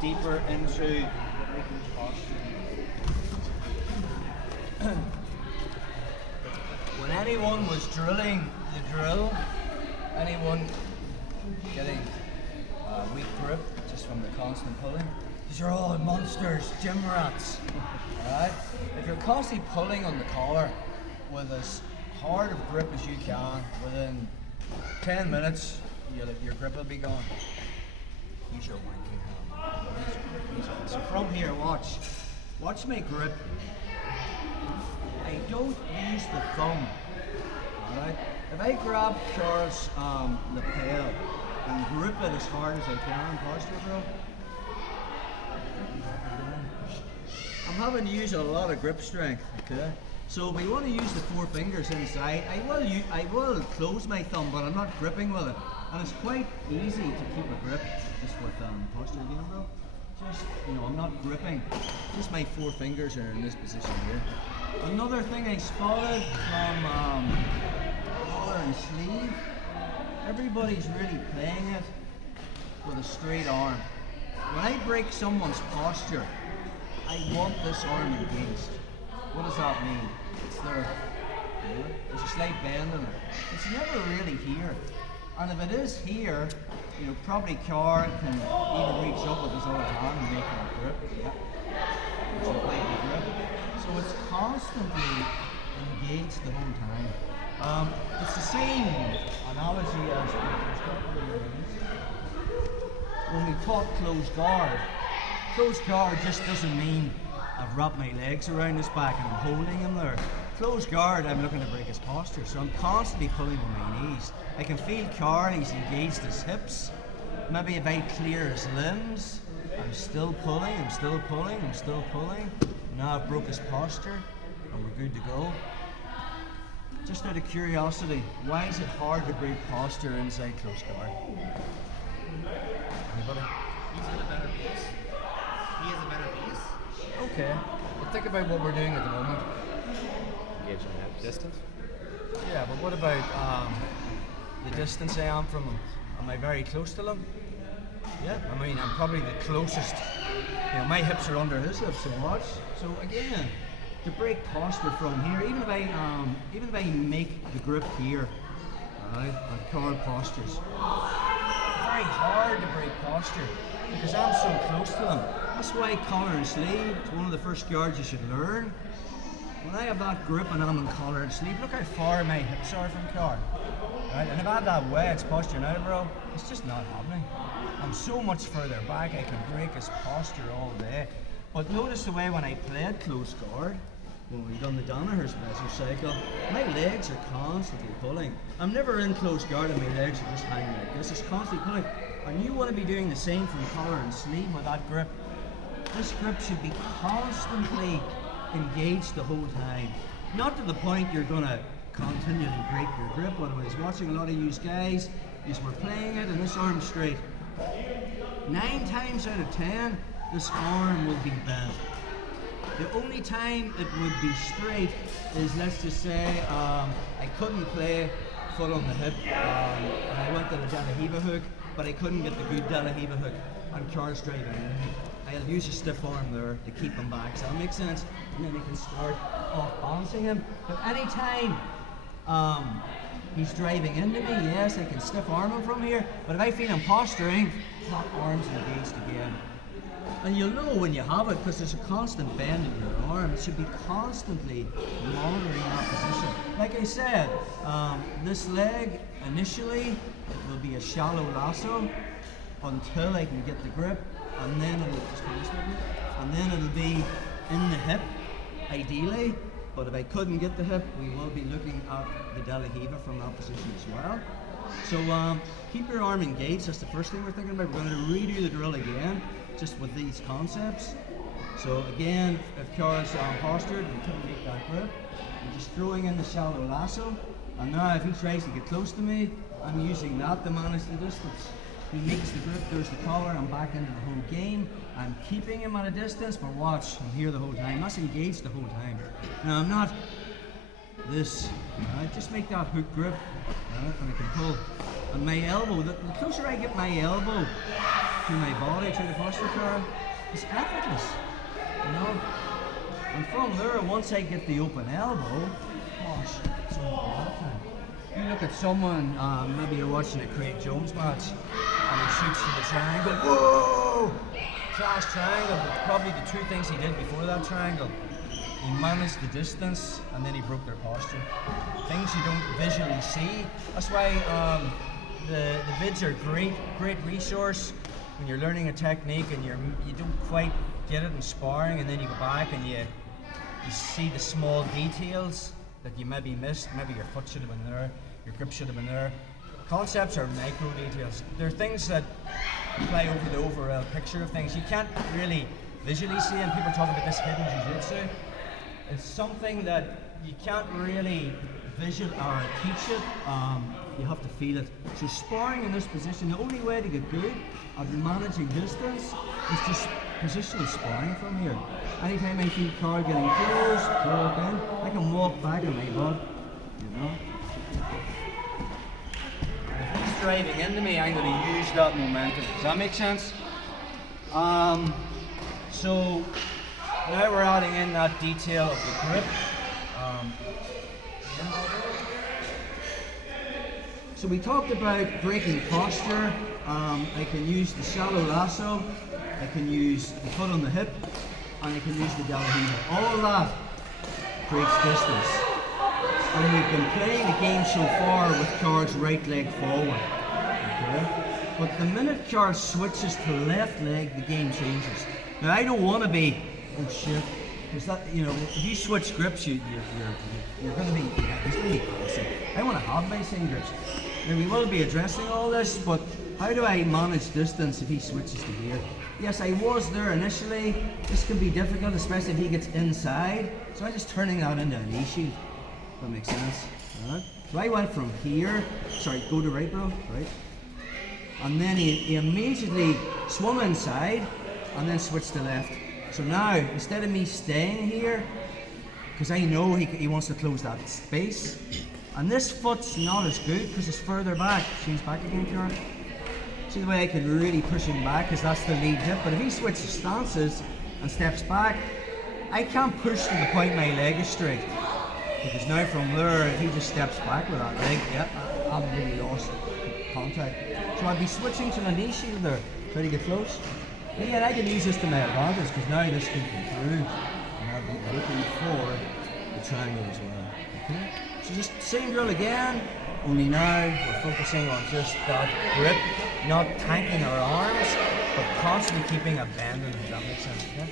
deeper into when anyone was drilling the drill, anyone getting weak grip just from the constant pulling, these are all monsters, gym rats. Alright? If you're constantly pulling on the collar with as hard of grip as you can, within 10 minutes your grip will be gone. Use your wanking hand. So from here, watch my grip. I don't use the thumb. Alright? If I grab Charles' lapel and grip it as hard as I can, posture drill, I'm having to use a lot of grip strength. Okay? So we want to use the 4 fingers inside. I will close my thumb, but I'm not gripping with it. And it's quite easy to keep a grip just with posture again, bro. Just, I'm not gripping. Just my 4 fingers are in this position here. Another thing I spotted from collar and sleeve, everybody's really playing it with a straight arm. When I break someone's posture, I want this arm engaged. What does that mean? There's a slight bend in it. It's never really here. And if it is here, probably Car can even reach up with his other hand and make it a grip. Yep. It's a grip. So it's constantly engaged the whole time. It's the same analogy as when we talk closed guard. Closed guard just doesn't mean I've wrapped my legs around his back and I'm holding him there. Closed guard, I'm looking to break his posture, so I'm constantly pulling on my knees. I can feel Carl, he's engaged his hips. Maybe if I clear his limbs, I'm still pulling, I'm still pulling, I'm still pulling. Now I've broke his posture and we're good to go. Just out of curiosity, why is it hard to break posture inside closed guard? Anybody? He's in a better base. He has a better base. Okay. Well, think about what we're doing at the moment. Engaging that distance. Yeah, but what about the distance I am from him? Am I very close to him? Yeah, I mean, I'm probably the closest. My hips are under his hips so much. So again, to break posture from here, even if I make the grip here, alright, on car postures, very hard to break posture because I'm so close to them. That's why collar and sleeve is one of the first guards you should learn. When I have that grip and I'm in collar and sleeve, look how far my hips are from car. Right? And if I have that wedge posture now, bro, it's just not happening. I'm so much further back, I can break his posture all day. But notice the way when I played close guard, when we've done the Danaher's mesocycle, my legs are constantly pulling. I'm never in close guard and my legs are just hanging like this. It's constantly pulling. And you want to be doing the same from collar and sleeve with that grip. This grip should be constantly engaged the whole time. Not to the point you're going to continually break your grip. When I was watching a lot of you guys, you were playing it and this arm's straight. 9 times out of 10, this arm will be bent. The only time it would be straight is, let's just say, I couldn't play foot on the hip, and I went to the De La Hiva hook, but I couldn't get the good De La Hiva hook and charge driving. I'll use a stiff arm there to keep him back. So that makes sense. And then I can start off balancing him. But anytime he's driving into me, yes, I can stiff arm him from here. But if I feel him posturing, that arm's engaged again. And you'll know when you have it because there's a constant bend in your arm. It should be constantly monitoring that position. Like I said, this leg initially will be a shallow lasso until I can get the grip, and then it'll be in the hip, ideally. But if I couldn't get the hip, we will be looking at the De La Hiva from that position as well. So keep your arm engaged. That's the first thing we're thinking about. We're going to redo the drill again, just with these concepts. So again, if Kara's postured, we couldn't make that grip. I'm just throwing in the shallow lasso. And now if he tries to get close to me, I'm using that to manage the distance. He makes the grip, there's the collar, I'm back into the whole game. I'm keeping him at a distance, but watch, I'm here the whole time. That's engaged the whole time. Now I'm not this, right? Just make that hook grip, right? And I can pull. And my elbow, the closer I get my elbow through my body, through the posture curl, it's effortless, you know. And from there, once I get the open elbow, gosh, it's unbelievable. You look at someone, maybe you're watching a Craig Jones match, and he shoots for the triangle. Whoa! Flash triangle, but probably the two things he did before that triangle. He managed the distance, and then he broke their posture. Things you don't visually see. That's why the vids are great resource when you're learning a technique and you don't quite get it in sparring, and then you go back and you see the small details that you maybe missed. Maybe your foot should have been there, your grip should have been there. Concepts are micro details. They're things that play over the overall picture of things. You can't really visually see, and people talk about this hidden jiu-jitsu. It's something that you can't really visual or teach it. You have to feel it. So sparring in this position, the only way to get good at managing distance is just positional sparring from here. Anytime I feel Carl getting close, walk in, I can walk back in my butt, you know. If he's driving into me, I'm going to use that momentum. Does that make sense? So now we're adding in that detail of the grip. So we talked about breaking posture. I can use the shallow lasso, I can use the foot on the hip, and I can use the Galahina. All that creates distance. And we've been playing the game so far with Carl's right leg forward. Okay? But the minute Carl switches to left leg, the game changes. Now I don't want to be, oh shit, because that, you know, if you switch grips, you're going to be, it's going to be crazy. I want to have my same grips. Now we will be addressing all this, but how do I manage distance if he switches to here? Yes, I was there initially. This can be difficult, especially if he gets inside. So I'm just turning that into an issue. That makes sense. Alright. So I went from here, sorry, go to right, bro, right. And then he immediately swung inside and then switched to left. So now, instead of me staying here, because I know he wants to close that space, and this foot's not as good because it's further back. Change back again, Carl. See the way I can really push him back because that's the lead hip. But if he switches stances and steps back, I can't push to the point my leg is straight. Because now from there, if he just steps back with that leg, yeah, I've really lost contact. So I'd be switching to the knee shield there, try to get close. And again, I can use this to my advantage because now this can come through. And I'll be looking for the triangle as well. Okay? So just same drill again, only now we're focusing on just that grip, not tanking our arms, but constantly keeping a bend in, if that makes sense. Okay?